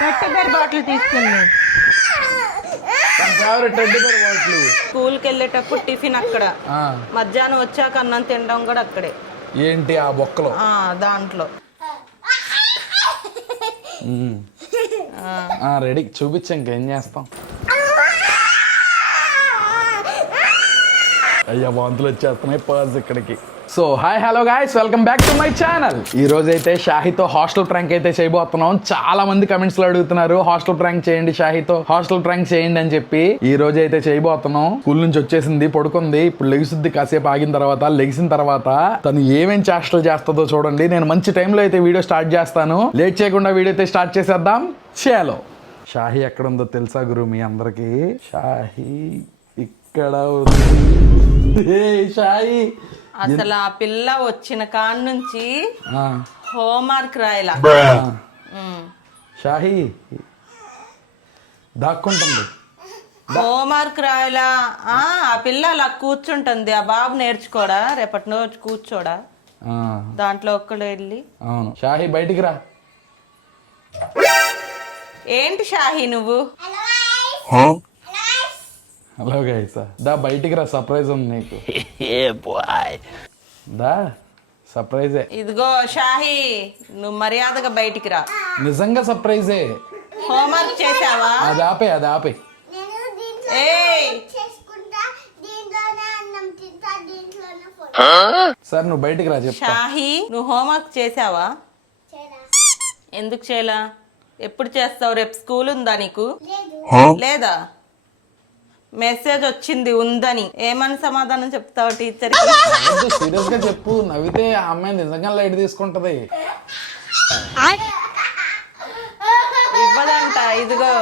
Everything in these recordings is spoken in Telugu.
టెడ్డీ బేర్ బాటిల్ తీసుకెళ్ళి స్కూల్కి వెళ్ళేటప్పుడు టిఫిన్ అక్కడ, మధ్యాహ్నం వచ్చాక అన్నం తినడం కూడా అక్కడే. ఏంటి ఆ బొక్కలో? దాంట్లో రెడీ చూపించా, ఇంకేం చేస్తాం. అయ్యా వాంతులు వచ్చేస్తున్నాయి, పర్స్ ఇక్కడికి. So hi hello guys, welcome back to my channel. ఈ రోజు అయితే షాహితో హాస్టల్ ప్రాంక్ అయితే చేయబోతున్నాం. చాలా మంది కమెంట్స్ లో అడుగుతున్నారు హాస్టల్ ప్రాంక్ చేయండి షాహితో, హాస్టల్ ప్రాంక్ చేయండి అని చెప్పి. ఈ రోజు అయితే చేయబోతున్నాం. స్కూల్ నుంచి వచ్చేసింది, పడుకుంది. ఇప్పుడు లెగిసిద్ది, కాసేపు ఆగిన తర్వాత. లెగిసిన తర్వాత తను ఏమేం చేష్టలు చేస్తుందో చూడండి. నేను మంచి టైంలో అయితే వీడియో స్టార్ట్ చేస్తాను. లేట్ చేయకుండా వీడియో అయితే స్టార్ట్ చేసేద్దాం. చలో. షాహి ఎక్కడ ఉందో తెలుసా గురు మీ అందరికి? షాహి ఇక్కడ షాహి అసలు ఆ పిల్ల వచ్చిన కాడ నుంచి హోంవర్క్ రాయలా. షాహి దాక్కుంటుంది, హోంవర్క్ రాయలా. ఆ పిల్ల అలా కూర్చుంటుంది. ఆ బాబు నేర్చుకోడా, రేపటి రోజు కూర్చోడా దాంట్లో ఒక్కడు వెళ్ళి. అవును షాహి బయటికి రా. ఏంటి షాహి నువ్వు? హలో గైస్, దా బయటికి రా, సర్ప్రైజ్ ఉంది నీకు. దా సర్ప్రైజే. ఇదిగో షాహి, నువ్వు మర్యాదగా బయటికి రా. నిజంగా సర్ప్రైజే. హోంవర్క్ చేసావా? అది ఆపే, అది ఆపే. సార్ నువ్వు బయటికి రా చెప్తా. షాహి నువ్వు హోంవర్క్ చేసావా? ఎందుకు చేయలా? ఎప్పుడు చేస్తావు? రేపు స్కూల్ ఉందా నీకు? లేదా? మెసేజ్ వచ్చింది ఉందని, ఏమని సమాధానం చెప్తావు టీచర్? సీరియస్ గా చెప్పు, నవ్వితే ఆ అమ్మాయి నిజంగా లైట్ తీసుకుంటది. ఇవ్వదంట. ఇదిగో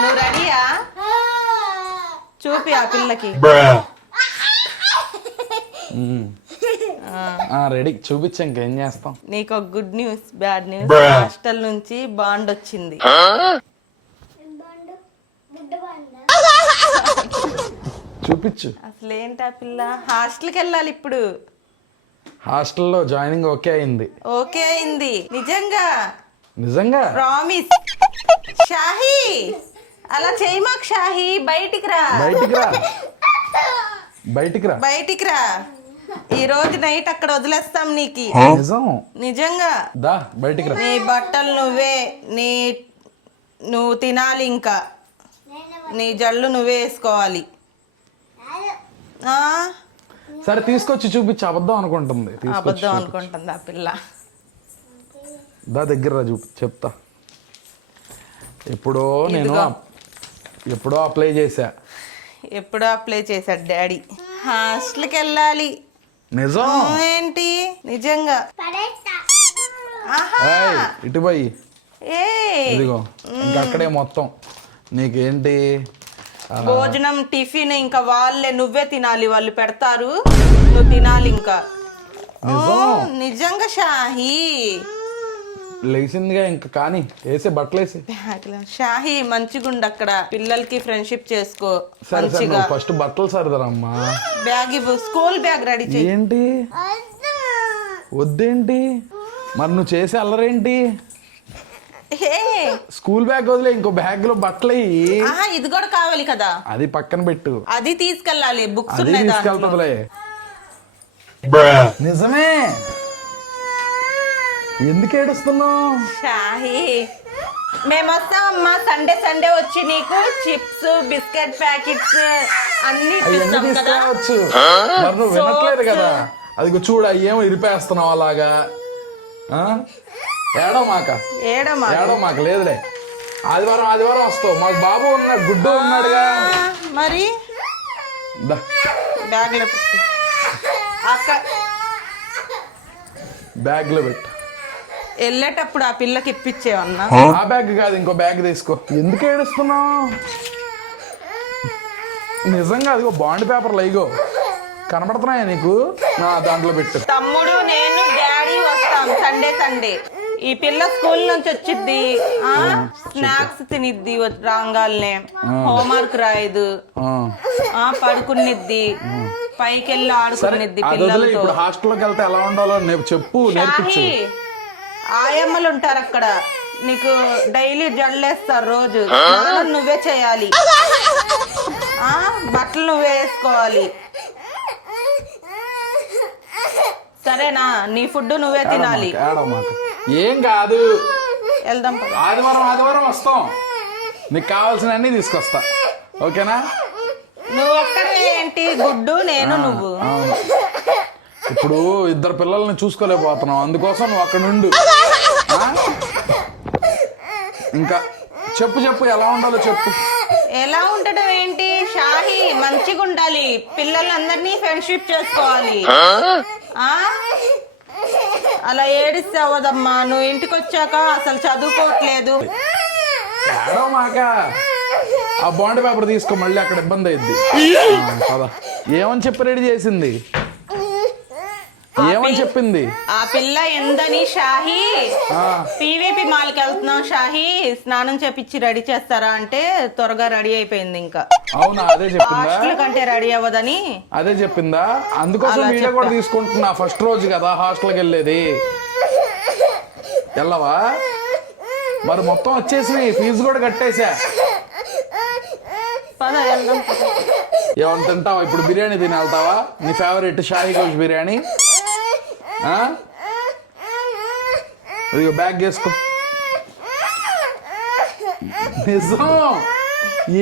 నువ్వు రెడీయా? చూపి ఆ పిల్లకి. రెడీ చూపించా, ఇంకేం చేస్తాం. నీకు ఒక good news, bad news. Hostel నుంచి బాండ్ వచ్చింది. చూపించు. అసలు ఏంటి ఆ పిల్ల? హాస్టల్కి వెళ్ళాలి ఇప్పుడు. హాస్టల్లో జాయినింగ్ ఓకే అయింది. ఓకే అయింది నిజంగా? నిజంగా ప్రామిస్. షాహి అలా చేయమాకు షాహి, బయటికి రా. బయటికి రా, బయటికి రా, బయటికి రా. ఈ రోజు నైట్ అక్కడ వదిలేస్తాం నీకి. నిజం? నిజంగా. దా బయటికి రా. నీ బట్టలు నువ్వే, నువ్వు తినాలి, ఇంకా నీ జల్లు నువ్వే వేసుకోవాలి. సరే తీసుకొచ్చి చూపించి. అబద్ధం అనుకుంటుంది. అబద్ధం అనుకుంటుంది ఆ పిల్ల. దా దగ్గర రా, చెప్తా. ఎప్పుడో అప్లై చేశా. ఎప్పుడో అప్లై చేశాడు డాడీ. హాస్టల్కి వెళ్ళాలి. నిజం? ఏంటి నిజంగా? ఇటు పోయి ఇదిగో, ఇంకా అక్కడే మొత్తం నీకేంటి భోజనం, టిఫిన్ ఇంకా వాళ్ళే, నువ్వే తినాలి. వాళ్ళు పెడతారు, నువ్వు తినాలి ఇంకా. నిజంగా షాహి లేచిందిగా, ఇంకా కానీ వేసే బట్టలు వేసి. షాహి మంచిగుండు అక్కడ, పిల్లలకి ఫ్రెండ్షిప్ చేసుకో. మంచిగా ఫస్ట్ బట్టలు సరదరమ్మా. బ్యాగ్ ఇవ్వు, స్కూల్ బ్యాగ్ రెడీ చేయి. ఏంటి వద్దేంటి మరి నువ్వు చేసే అల్లరేంటి? స్కూల్ బ్యాగ్ వదిలే, ఇంకో బ్యాగ్ లో బట్టలు. ఇది కూడా కావాలి కదా, అది పక్కన పెట్టు. అది తీసుకెళ్ళాలి, బుక్స్ తీసుకెళ్తుందిలే. నిజమే? ఎందుకు ఏడుస్తున్నావు షాహి? మేము వస్తామమ్మా సండే సండే వచ్చి నీకు చిప్స్, బిస్కెట్ ప్యాకెట్స్ అన్ని తీసుకురావచ్చు. మరి నువ్వు వినట్లేదు కదా. అది చూడ, ఏమో ఇరిపేస్తున్నావు అలాగా. ఏడో మాక లేదులే. ఆదివారం వస్తావు. మాకు బాబు ఉన్నాడు, గుడ్డు ఉన్నాడుగా. మరి బ్యాగ్ లో పెట్టు, బ్యాగ్ లో పెట్టు. వెళ్ళేటప్పుడు ఆ పిల్లకి ఇప్పించేవన్నా. ఆ బ్యాగ్ కాదు, ఇంకో బ్యాగ్ తీసుకో. ఎందుకు ఏడుస్తున్నావు? నిజంగా అదిగో బాండ్ పేపర్లు అయిగో కనబడుతున్నాయా నీకు? దాంట్లో పెట్టు. తమ్ముడు నేను డాడీ వస్తాం సండే సండే. ఈ పిల్ల స్కూల్ నుంచి వచ్చిద్ది, స్నాక్స్ తినిద్ది రాగాల్నే, హోంవర్క్ రాయదు, పడుకునిద్ది, పైకి వెళ్ళి ఆడుకునిద్ది పిల్లలతో. ఇప్పుడు హాస్టల్కి వెళ్తే ఎలా ఉండాలో చెప్పు, నేర్పించు. ఆయమ్మలు ఉంటారు అక్కడ, నీకు డైలీ జడలేస్తారు రోజు, స్నానం నువ్వే చేయాలి, బట్టలు నువ్వే వేసుకోవాలి, సరేనా? నీ ఫుడ్ నువ్వే తినాలి. ఏం కాదు, వెళ్దాం. ఆదివారం వస్తాం, నీకు కావాల్సిన అన్ని తీసుకొస్తా, ఓకేనా? నువ్వు ఒక్కడే ఏంటి, గుడ్డు నేను నువ్వు. ఇప్పుడు ఇద్దరు పిల్లల్ని చూసుకోలేకపోతున్నావు, అందుకోసం నువ్వు అక్కడ నుండు. ఇంకా చెప్పు ఎలా ఉండాలో చెప్పు. ఎలా ఉండటం ఏంటి షాహి, మంచిగా ఉండాలి, పిల్లలందరినీ ఫ్రెండ్షిప్ చేసుకోవాలి. అలా ఏడిస్తే అవ్వదమ్మా. నువ్వు ఇంటికి వచ్చాక అసలు చదువుకోవట్లేదు. మాక ఆ బాండ్ పేపర్ తీసుకో, మళ్ళీ అక్కడ ఇబ్బంది అయింది. ఏమని చెప్పి రెడీ చేసింది, ఏమని చెప్పింది? ఆ పిల్ల ఎందని షాహి, పీవీపీ మాల్కి వెళ్తున్నాం షాహి, స్నానం చేపించి రెడీ చేస్తారా అంటే త్వరగా రెడీ అయిపోయింది. ఇంకా అవునా? అదే చెప్పిందా? హాస్టల్ కంటే రెడీ అవ్వదని అదే చెప్పిందా? అందుకోసం వీడియో కూడా తీసుకుంటున్నా. ఫస్ట్ రోజు కదా హాస్టల్కి వెళ్ళేది, వెళ్ళవా? మరి మొత్తం వచ్చేసి ఫీజు కూడా కట్టేసా. ఏమన్నా తింటావా ఇప్పుడు? బిర్యానీ తిని వెళ్తావా? నీ ఫేవరెట్ షాహీ గోష్ బిర్యానీ. ఇదిగో బ్యాగ్ వేసుకో. నిజం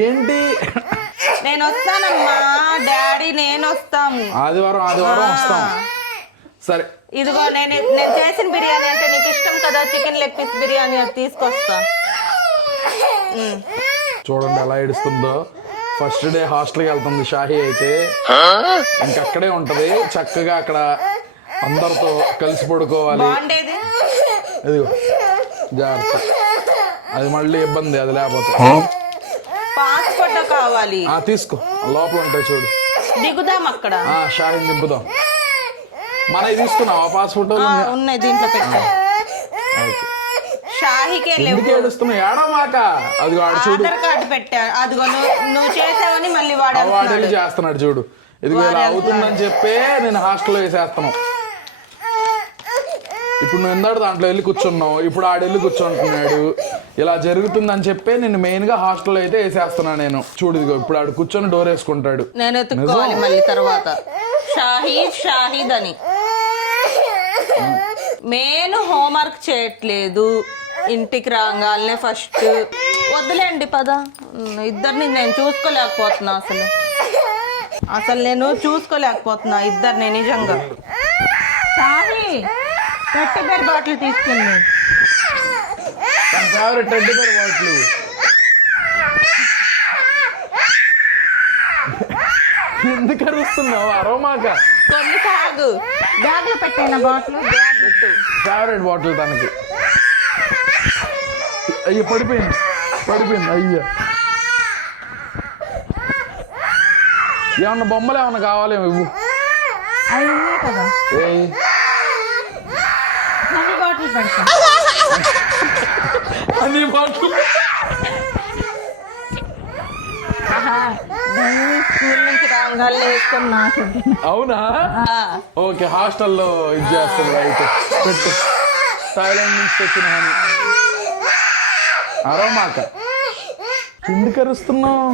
ఏంటి? నేను వస్తానమ్మా డాడీ, నేను వస్తాము. ఆదివారం వస్తాం. సరే ఇదిగో నేను చేసిన బిర్యానీ అంటే నీకు ఇష్టం కదా, చికెన్ లెగ్ పీస్ బిర్యానీ, అది తీసుకొస్తా. చూడండి ఎలా ఏడుస్తుందో. ఫస్ట్ డే హాస్టల్కి వెళ్తుంది షాహీ అయితే, ఇంకక్కడే ఉంటది చక్కగా, అక్కడ అందరితో కలిసి పడుకోవాలి. ఇదిగో జాగ్రత్త, అది మళ్ళీ ఇబ్బంది, అది లేకపోతే. పాస్పోర్ట్ కావాలి, తీసుకో, లోపల ఉంటాయి చూడు. దిగుదాం అక్కడ, షాహీని దింపుదాం. మనవి తీసుకున్నావా పాస్పోర్ట్? ఉన్నాయి దీంట్లో పెట్టా. షాహీకే లేవు. ఏడుస్తున్నావు, ఏడమాక. అది ఆధార్ కార్డు పెట్టా, అదిగో నువ్వు చేసావని మళ్ళీ వాడు చేస్తున్నాడు చూడు. ఇదిగో ఇలా అవుతుందని చెప్పే నేను హాస్టల్లో వేసేస్తాను. ఇప్పుడు నువ్వు ఎందాడు దాంట్లో వెళ్ళి కూర్చున్నావు, ఇప్పుడు ఆడెళ్ళి కూర్చుంటున్నాడు. ఇలా జరుగుతుందని చెప్పే నేను మెయిన్ గా హాస్టల్లో అయితే వేసేస్తున్నా నేను. చూడు ఇదిగో ఇప్పుడు ఆడు కూర్చొని డోర్ వేసుకుంటాడు. నేను ఎత్తుక్కోవాలి మళ్ళీ తర్వాత షాహీద్ అని. నేను హోంవర్క్ చేయట్లేదు, ఇంటికి రాగానే ఫస్ట్. వద్దులేండి పద, ఇద్దరిని నేను చూసుకోలేకపోతున్నా, అసలు నేను చూసుకోలేకపోతున్నా ఇద్దరిని నిజంగా. షాహీ టెడ్డీ బేర్ బాటిల్ తీసుకుంది, టెడ్డీ బేర్ బాటిల్. ఎందుకు అరుస్తున్నావు? అరోమాక కొన్ని తాగు, బ్యాగ్ లో పెట్టిన బాటిల్, ఫేవరెట్ బాటిల్ తనకి. అయ్యో పడిపోయింది. అయ్యా ఏమన్నా బొమ్మలు ఏమన్నా కావాలేమో ఇవ్వు. అన్ని బాటిల్ స్కూల్ నుంచి రాగానే వేసుకున్నా. అవునా? ఓకే, హాస్టల్లో ఇది చేస్తుంది అయితే. పెట్టు, థాయిలాండ్ నుంచి తెచ్చిన హాని. అరోమాక ఎందుకు అరుస్తున్నావు?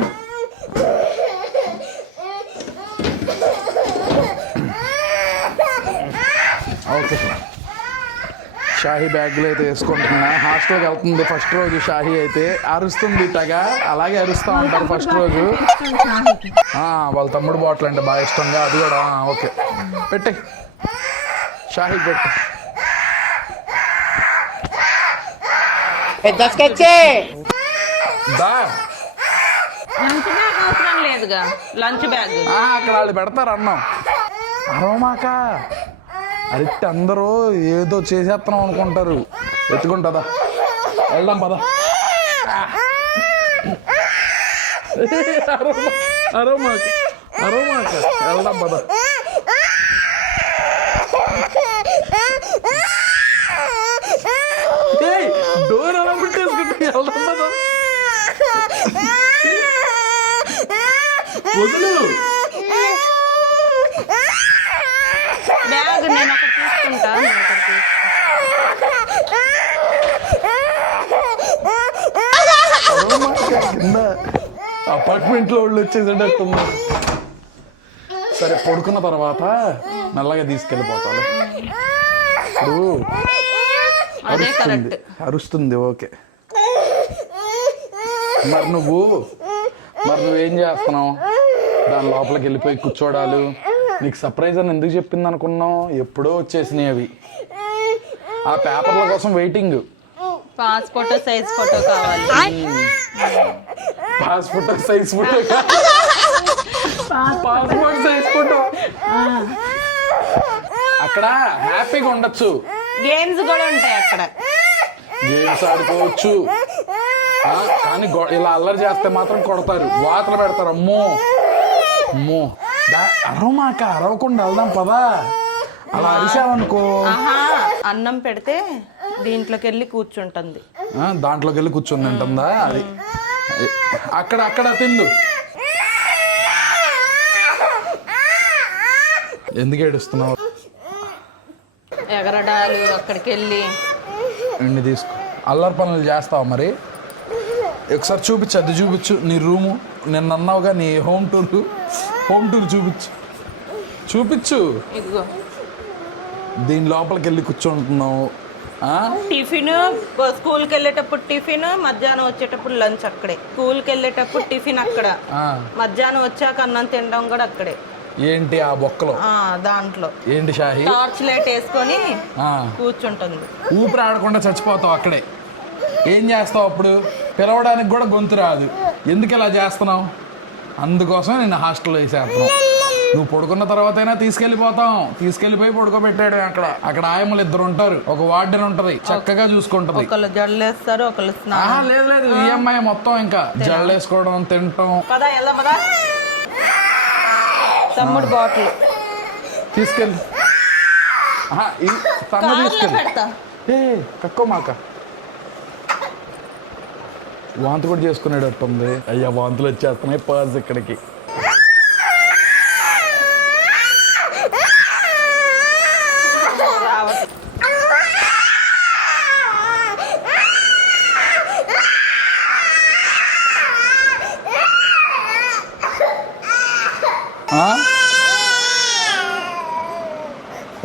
ఓకే, షాహీ బ్యాగ్లో అయితే వేసుకుంటున్నా. హాస్టల్కి వెళ్తుంది ఫస్ట్ రోజు. షాహీ అయితే అరుస్తుంది ఇట్టగా, అలాగే అరుస్తూ ఉంటారు ఫస్ట్ రోజు. వాళ్ళ తమ్ముడు బాటిల్ అంటే బాగా ఇష్టంగా, అది కూడా. ఓకే పెట్టే, షాహీ పెట్టు. అవసరం లేదుగా లంచ్ బ్యాగ్, అక్కడ వాళ్ళు పెడతారు అన్నం. అరోమాక అరిట్టి అందరూ ఏదో చేసేస్తున్నాం అనుకుంటారు. ఎత్తుకుంటుందా, వెళ్దాం పదా. అరోమాక వెళ్దాం పదా. డోర్ అలా పెట్టేసుకుంటే వెళ్దాం పదా. వదులు బ్యాగ్, నేను ఒకటి తీసుకుంటా. కింద అపార్ట్మెంట్లో వాళ్ళు వచ్చేసేటట్టున్నారు. సరే పడుకున్న తర్వాత మెల్లగా తీసుకెళ్ళిపోతాను. ఇప్పుడు అదే కరెక్ట్. అరుస్తుంది ఓకే. మరి నువ్వేం చేస్తున్నావు? దాని లోపలికి వెళ్ళిపోయి కూర్చోడాలు. నీకు సర్ప్రైజ్ అని ఎందుకు చెప్పింది అనుకున్నావు? ఎప్పుడో వచ్చేసినాయి అవి. ఆ పేపర్ల కోసం వెయిటింగ్. పాస్పోర్ట్ సైజ్ ఫోటో కావాలి. Passport size photo passport size photo. అక్కడ హ్యాపీగా ఉండొచ్చు. గేమ్స్ కూడా ఉంటాయి అక్కడ. గేమ్స్ ఆడుకోవచ్చు. కానీ ఇలా అల్లరి చేస్తే మాత్రం కొడతారు, వాతలు పెడతారు. అమ్మో అమ్మో అరవమాక, అరవకుండా వెళ్దాం పదా. అలా అరిసావనుకో అన్నం పెడితే దీంట్లోకి వెళ్ళి కూర్చుంటుంది. దాంట్లోకి వెళ్ళి కూర్చుంది ఉంటుందా? అది అక్కడ తిందు. ఎందుకు ఏడుస్తున్నావు? ఎగరడాలు అక్కడికి వెళ్ళి ఎండి తీసుకో. అల్లరి పనులు చేస్తావు మరి? ఒకసారి చూపించు, అది చూపించు నీ రూము. నిన్న అన్నావుగా నీ హోమ్ టూర్ చూపించు. ఇదిగో దీని లోపలికి వెళ్ళి కూర్చుంటున్నావు. టిఫిన్, స్కూల్కి వెళ్ళేటప్పుడు టిఫిన్, మధ్యాహ్నం వచ్చేటప్పుడు లంచ్ అక్కడే. స్కూల్కి వెళ్ళేటప్పుడు టిఫిన్ అక్కడ, మధ్యాహ్నం వచ్చాక అన్నం తినడం కూడా అక్కడే. ఏంటి ఆ బొక్కలో? దాంట్లో ఏంటి షాహి? టార్చ్ లైట్ వేసుకొని కూర్చుంటుంది. ఊపిరి ఆడకుండా చచ్చిపోతావు అక్కడే. ఏం చేస్తావు అప్పుడు? పిలవడానికి కూడా గొంతు రాదు. ఎందుకు ఇలా చేస్తున్నావు? అందుకోసం నేను హాస్టల్లో వేసేస్తున్నావు. నువ్వు పడుకున్న తర్వాత అయినా తీసుకెళ్ళిపోయి పడుకోబెట్టాడు. అక్కడ ఆయమ్మలు 2 ఉంటారు, ఒక వార్డెన్ ఉంటది, చక్కగా చూసుకుంటది. ఒకళ్ళు జల్లేస్తారు, ఒకళ్ళు లేదు ఈఎంఐ మొత్తం ఇంకా జల్లేసుకోవడం, తినటం. తమ్ముడు బాటిల్ తీసుకెళ్ళి కక్కోమాక. వాంతి కూడా చేసుకునేటట్టుంది. అయ్యా వాంతులు వచ్చేస్తున్నాయి. పర్స్ ఇక్కడికి.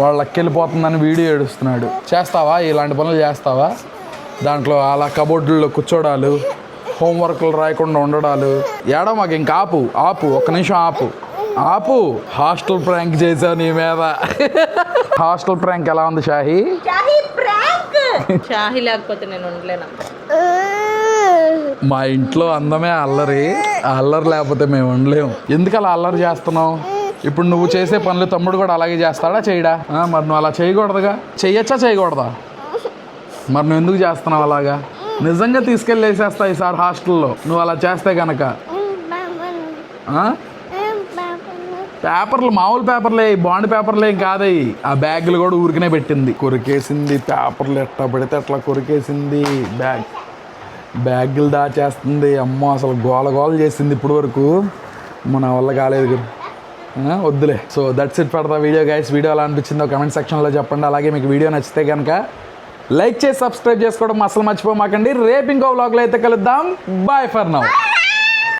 వాళ్ళకి వెళ్ళిపోతుందని వీడియో ఏడుస్తున్నాడు. చేస్తావా ఇలాంటి పనులు? చేస్తావా? దాంట్లో అలా కబోర్డుల్లో కూర్చోడాలు, హోంవర్క్లు రాయకుండా ఉండడాలు. ఏడో మాకు ఇంకా ఆపు, ఒక్క నిమిషం ఆపు. హాస్టల్ ప్రాంక్ చేసావు నీ మీద. హాస్టల్ ప్రాంక్ ఎలా ఉంది షాహి? షాహి లేకపోతే నేను ఉండలేను. మా ఇంట్లో అందమే అల్లరి. అల్లరి లేకపోతే మేము ఉండలేము. ఎందుకు అలా అల్లరి చేస్తున్నావు? ఇప్పుడు నువ్వు చేసే పనులు తమ్ముడు కూడా అలాగే చేస్తాడా, చేయడా? మరి నువ్వు అలా చేయకూడదుగా. చెయ్యొచ్చా, చేయకూడదా? మరి నువ్వు ఎందుకు చేస్తున్నావు అలాగా? నిజంగా తీసుకెళ్ళి వేసేస్తా ఈసారి హాస్టల్లో నువ్వు అలా చేస్తే కనుక. పేపర్లు మామూలు పేపర్లే, బాండ్ పేపర్లే ఏం కాదయ్యి. ఆ బ్యాగులు కూడా ఊరికనే పెట్టింది. కొరికేసింది పేపర్లు, ఎట్లా పడితే అట్లా కొరికేసింది. బ్యాగులు దాచేస్తుంది. అమ్మో అసలు గోల చేసింది ఇప్పటి వరకు. మన వల్ల కాలేదు. వద్దులే. So that's it for the video guys. Video ఎలా అనిపించిందో కమెంట్ సెక్షన్లో చెప్పండి. అలాగే మీకు వీడియో నచ్చితే కనుక లైక్ చేసి సబ్స్క్రైబ్ చేసుకోవడం అసలు మర్చిపోమాకండి. రేపు ఇంకో వ్లాగ్లో అయితే కలుద్దాం. Bye for now.